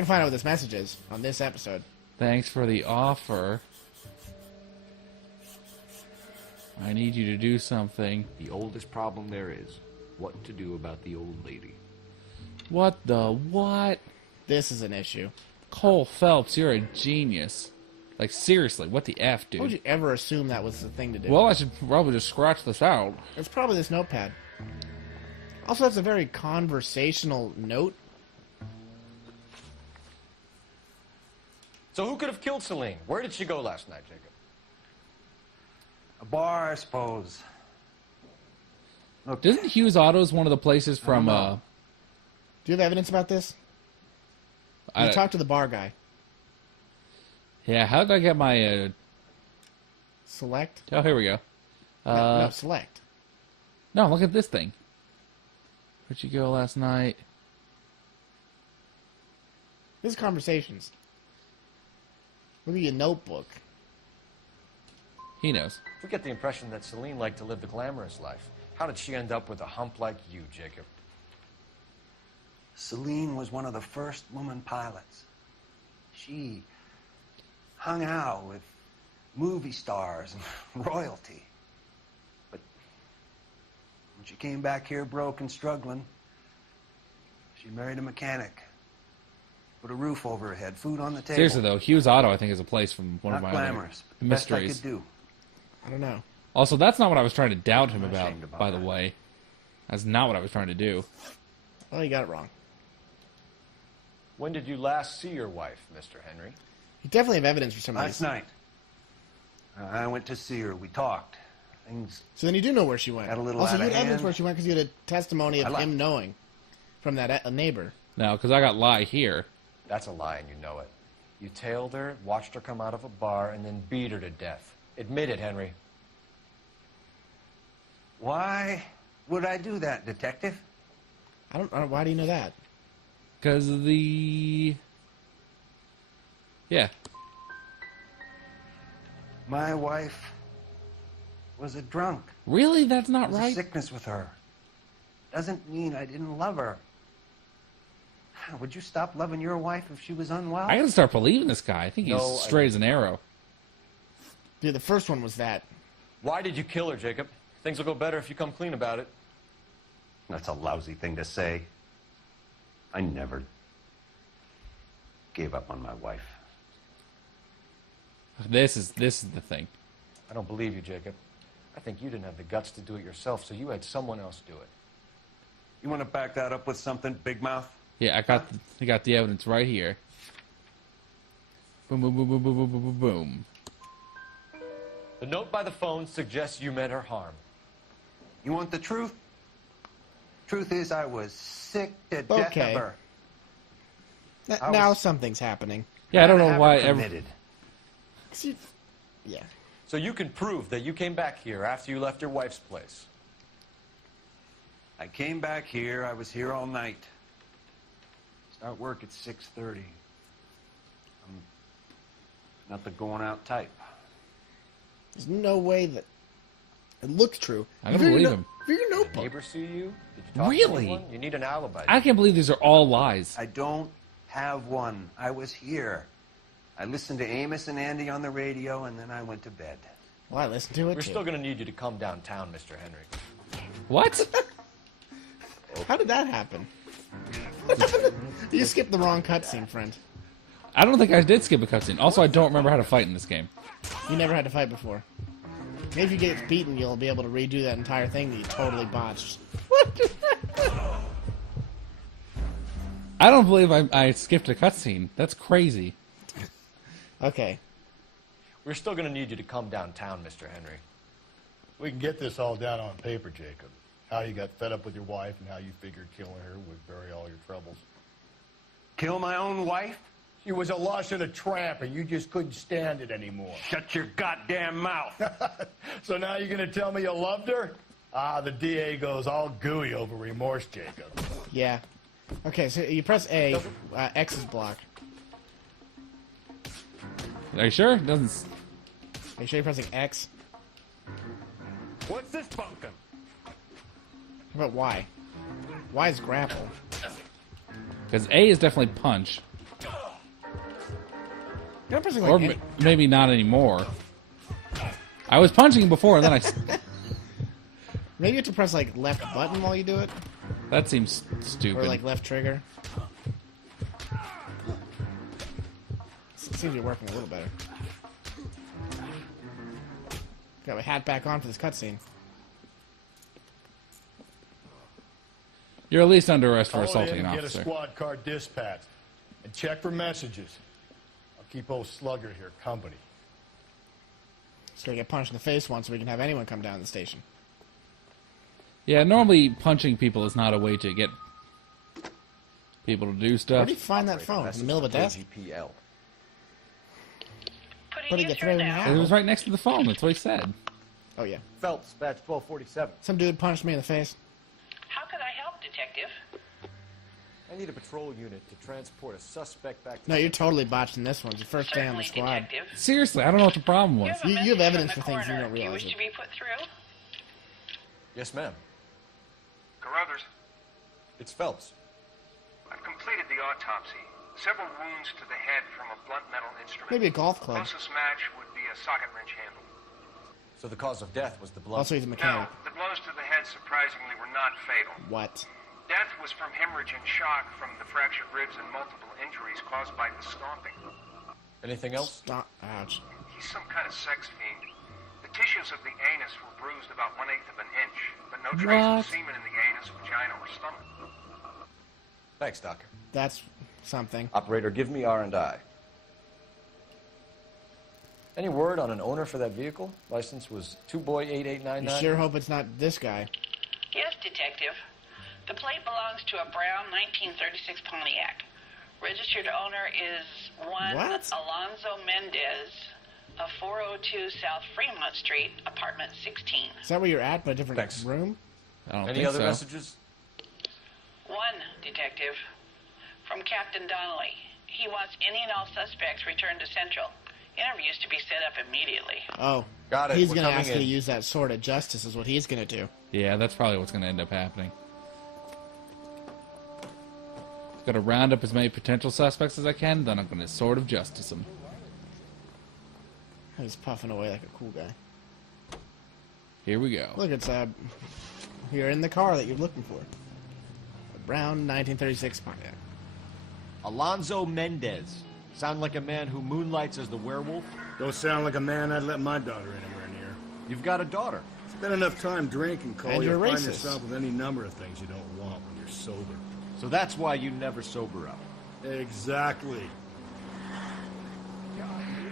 We're gonna find out what this message is on this episode. Thanks for the offer. I need you to do something. The oldest problem there is what to do about the old lady. What the what? This is an issue. Cole Phelps, you're a genius. Like, seriously, what the F, dude? How would you ever assume that was the thing to do? Well, I should probably just scratch this out. It's probably this notepad. Also, that's a very conversational note. So who could have killed Celine? Where did she go last night, Jacob? A bar, I suppose. Look, Isn't Hughes Autos one of the places from, Do you have evidence about this? You talked to the bar guy. Yeah, how did I get my, Select? Oh, here we go. No, select. No, look at this thing. Where'd you go last night? This is conversations. Look at your notebook. He knows. We get the impression that Celine liked to live the glamorous life. How did she end up with a hump like you, Jacob? Celine was one of the first woman pilots. She hung out with movie stars and royalty. But when she came back here broke and struggling, she married a mechanic. Put a roof over her head, food on the table. Seriously, though, Hughes Auto, I think, is a place from one of Not my glamorous, other but the best I mysteries. could do. I don't know. Also, that's not what I was trying to doubt him I'm about, ashamed about by the that. way. That's not what I was trying to do. Well, you got it wrong. When did you last see your wife, Mr. Henry? You definitely have evidence for some of Last these. night, I went to see her. We talked. Things So then you do know where she went. Got a little Also, out you of had evidence hand. where she went because you had a testimony of I him knowing from that neighbor. No, because I got lie here. That's a lie, and you know it. You tailed her, watched her come out of a bar, and then beat her to death. Admit it, Henry. Why would I do that, detective? I don't. Why do you know that? Because of the... Yeah. My wife was a drunk. Really? That's not There's a right? sickness with her. Doesn't mean I didn't love her. Would you stop loving your wife if she was unwell? I gotta start believing this guy. I think he's No, I straight as an arrow. Dude, the first one was that. Why did you kill her, Jacob? Things will go better if you come clean about it. That's a lousy thing to say. I never gave up on my wife. This is the thing. I don't believe you, Jacob. I think you didn't have the guts to do it yourself, so you had someone else do it. You want to back that up with something, Big Mouth? Yeah, I got the evidence right here. Boom, boom, boom, boom, boom, boom, boom, boom, boom. The note by the phone suggests you meant her harm. You want the truth? Truth is, I was sick to death Okay. of her. Now something's happening. Yeah, I don't Gotta know have why her ever. committed. 'Cause you- yeah. So you can prove that you came back here after you left your wife's place. I came back here. I was here all night. Start work at 6:30. I'm not the going out type. There's no way that it looks true. I don't believe him. For your Did notebook. neighbors see you? Did you talk Really? to anyone? You need an alibi. I can't believe these are all lies. I don't have one. I was here. I listened to Amos and Andy on the radio, and then I went to bed. Well, I listened to it We're too. still going to need you to come downtown, Mr. Henry. What? How did that happen? You skipped the wrong cutscene, friend. I don't think I did skip a cutscene. Also, I don't remember how to fight in this game. You never had to fight before. Maybe if you get beaten, you'll be able to redo that entire thing that you totally botched. I don't believe I skipped a cutscene. That's crazy. Okay. We're still going to need you to come downtown, Mr. Henry. We can get this all down on paper, Jacob. How you got fed up with your wife and how you figured killing her would bury all your troubles. Kill my own wife? She was a lush and a tramp, and you just couldn't stand it anymore. Shut your goddamn mouth. So now you're going to tell me you loved her? Ah, the DA goes all gooey over remorse, Jacob. Yeah. Okay, so you press A, X is block. Are you sure? It doesn't. Are you sure you're pressing X? What's this bunkum? How about Y? Y is grapple. Because A is definitely punch. You're not pressing Or like any... maybe not anymore. I was punching before, and then I... Maybe you have to press like left button while you do it, That seems stupid. or like left trigger. Seems to be working a little better. Got my hat back on for this cutscene. You're at least under arrest for Call it assaulting in an and get a officer. squad car dispatched. And check for messages. I'll keep old Slugger here company. Just gotta get punched in the face once so we can have anyone come down to the station. Yeah, normally punching people is not a way to get people to do Where stuff. do you find that phone? In the middle of a desk? KGPL. Putting it through in It half. was right next to the phone. That's what he said. Oh yeah. Phelps, badge 1247. Some dude punched me in the face. How could I help, Detective? I need a patrol unit to transport a suspect back to... No, you're totally botching this one. It's your first day on the Certainly, squad. Detective. Seriously, I don't know what the problem was. You You have message evidence from for the things you coroner. don't Do you realize wish it. to be put through? Yes, ma'am. Carruthers, It's Phelps. I've completed the autopsy. Several wounds to the head from a blunt metal instrument. Maybe a golf club. Closest match would be a socket wrench handle. So the cause of death was the blood. Also, he's a No, mechanic. the blows to the head surprisingly were not fatal. What? Death was from hemorrhage and shock from the fractured ribs and multiple injuries caused by the stomping. Anything else? Stop. Ouch. He's some kind of sex fiend. The tissues of the anus were bruised about 1/8 of an inch, but no trace What? of semen in the anus, vagina, or stomach. Thanks, Doctor. That's something. Operator, give me R&I. Any word on an owner for that vehicle? License was 2boy8899. You sure hope it's not this guy. Yes, Detective. The plate belongs to a brown 1936 Pontiac. Registered owner is one What? Alonzo Mendez of 402 South Fremont Street, apartment 16. Is that where you're at, but a different Thanks. room? I don't Any think other so. messages? One, Detective. From Captain Donnelly. He wants any and all suspects returned to Central. Interviews to be set up immediately. Oh. Got it. He's We're going to coming ask you to in. use that sword of justice is what he's going to do. Yeah, that's probably what's going to end up happening. Got to round up as many potential suspects as I can, then I'm going to sort of justice them. He's puffing away like a cool guy. Here we go. Look, it's you're in the car that you're looking for. A brown 1936 Pontiac. Alonzo Mendez. Sound like a man who moonlights as the werewolf? Don't sound like a man I'd let my daughter anywhere near. You've got a daughter. Spend enough time drinking, Cole. And you're You'll find racist. yourself with any number of things you don't want when you're sober. So that's why you never sober up. Exactly.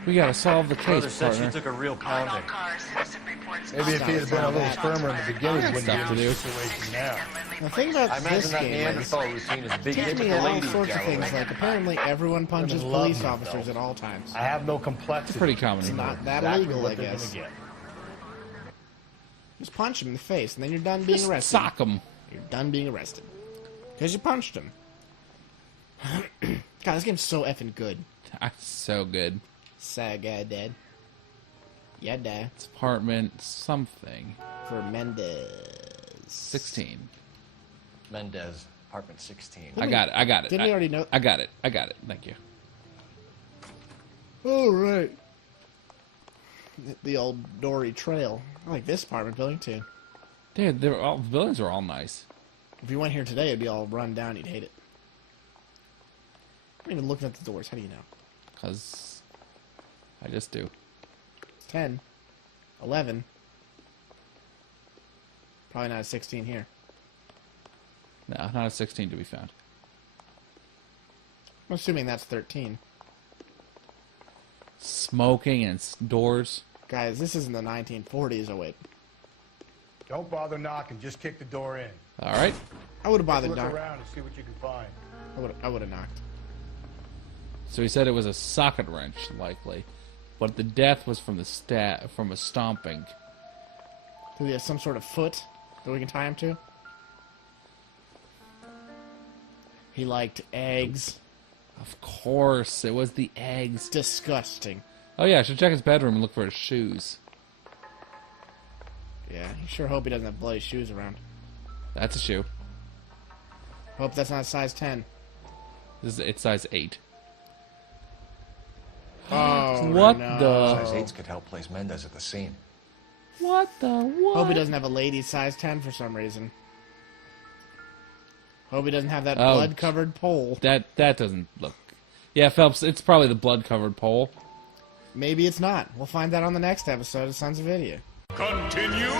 We got to solve the Brother case, said she partner. took a real All pounding. cars, citizen reports. Maybe if he had been a little firmer in the beginning, got wouldn't be stuff in to do. this situation now. The thing about I this imagine that game is Neanderthal routine is a big teach hit me with the all ladies, sorts of things. Galloway. Like apparently everyone punches Women love police me, officers fellas. at all times. I have no complexity. It's pretty common It's anymore. not that Exactly illegal, what I they're gonna guess. get. Just punch him in the face, and then you're done being Just arrested. sock them. You're done being arrested because you punched him. God, this game's so effing good. That's so good. Saga dead. Yeah, dad. It's apartment something. For Mendez. 16. Mendez, apartment 16. I got it. I got it. Didn't we already know? I got it. I got it. Thank you. Oh, right. The old Dory Trail. I like this apartment building, too. Dude, the buildings are all nice. If you went here today, it'd be all run down. You'd hate it. I'm even looking at the doors. How do you know? Because I just do. 10. 11. Probably not a 16 here. No, not a 16 to be found. I'm assuming that's 13. Smoking and doors. Guys, this isn't the 1940s. Oh, wait. Don't bother knocking. Just kick the door in. All right. I would have bothered Look knock. around and see what you can find. I would have knocked. So he said it was a socket wrench, likely, but the death was from from a stomping. Do we have some sort of foot that we can tie him to? He liked eggs. Of course, it was the eggs. Disgusting. Oh yeah, I should check his bedroom and look for his shoes. Yeah, you sure hope he doesn't have bloody shoes around. That's a shoe. Hope that's not size 10. It's size 8. Oh, What no. Size the? 8s could help place Mendez at the scene. What the? What? Hope he doesn't have a lady size 10 for some reason. Hope he doesn't have that Oh. blood-covered pole. That doesn't look. Yeah, Phelps. It's probably the blood-covered pole. Maybe it's not. We'll find out on the next episode of Sons of Video. Continue